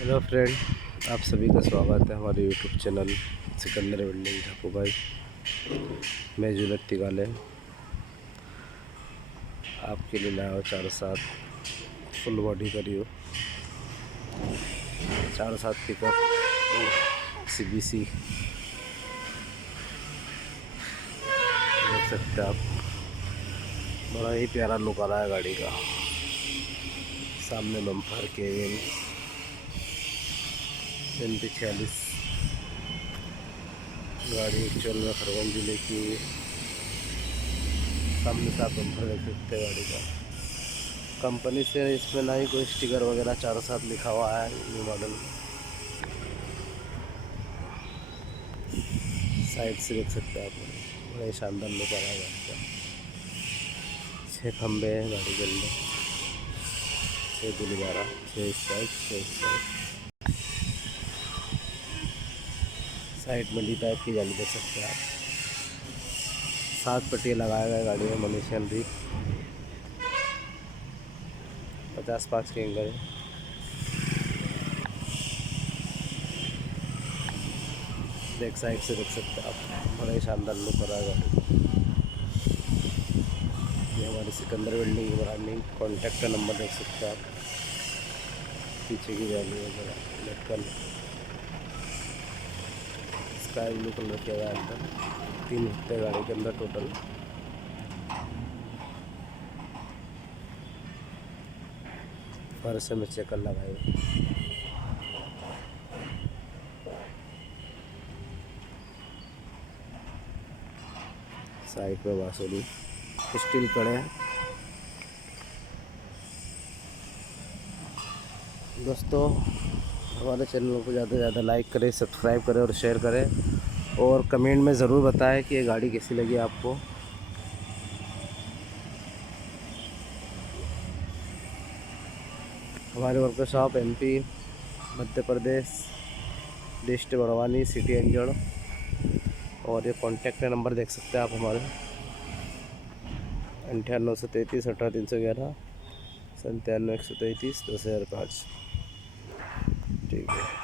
Hello friend, आप सभी का स्वागत है हमारे यूट्यूब चैनल सिकंदर वेल्डिंग झापू भाई। मैं जुलत तिगाले आपके लिए लाया हूँ 4-7 फुल बॉडी करी हो 4-7 पिकअप CBC देख सकते हैं आप। बड़ा ही प्यारा लुक आ रहा है गाड़ी का। सामने बम्पर केबिन 36 गाड़ी एक्चुअल में खरगोन जिले की। सामने से आप बम्पर देख सकते हैं गाड़ी का। कंपनी से इसमें ना ही कोई स्टिकर वगैरह 4-7 लिखा हुआ है न्यू मॉडल। साइड से देख सकते हैं आप, बड़ा ही शानदार लुक आ रहा है गाड़ी का। 6 खंबे हैं गाड़ी के अंदर, 6 दूनी 12, 6 इस साइड। साइड में डी टाइप की जाली देख सकते हैं आप। 7 पट्टियाँ लगाया गया गाड़ी में, मनीषियन भी 50-5 के एंगल है। देख साइड से देख सकते हैं आप, बड़ा ही शानदार लुक आ रहा है गाड़ी का। ये हमारी सिकंदर वेल्डिंग की ब्रांडिंग कॉन्टैक्ट का नंबर देख सकते हैं आप। पीछे की वैल्यू वगैरह लटकन स्काई ब्लू कलर किया गया अंदर। 3 हिस्से गाड़ी के अंदर टोटल। फर्श में चेकर लगाए। साइड पे बांसुरी स्टील कड़े हैं। दोस्तों, हमारे चैनल को ज़्यादा से ज़्यादा लाइक करें, सब्सक्राइब करें और शेयर करें। और कमेंट में ज़रूर बताएं कि ये गाड़ी कैसी लगी आपको। हमारे workshop MP, Madhya Pradesh, डिस्ट badwani, city Anjad. और ये कॉन्टैक्ट नंबर देख सकते हैं आप हमारे 9833 18311 97 133 2005। ठीक है।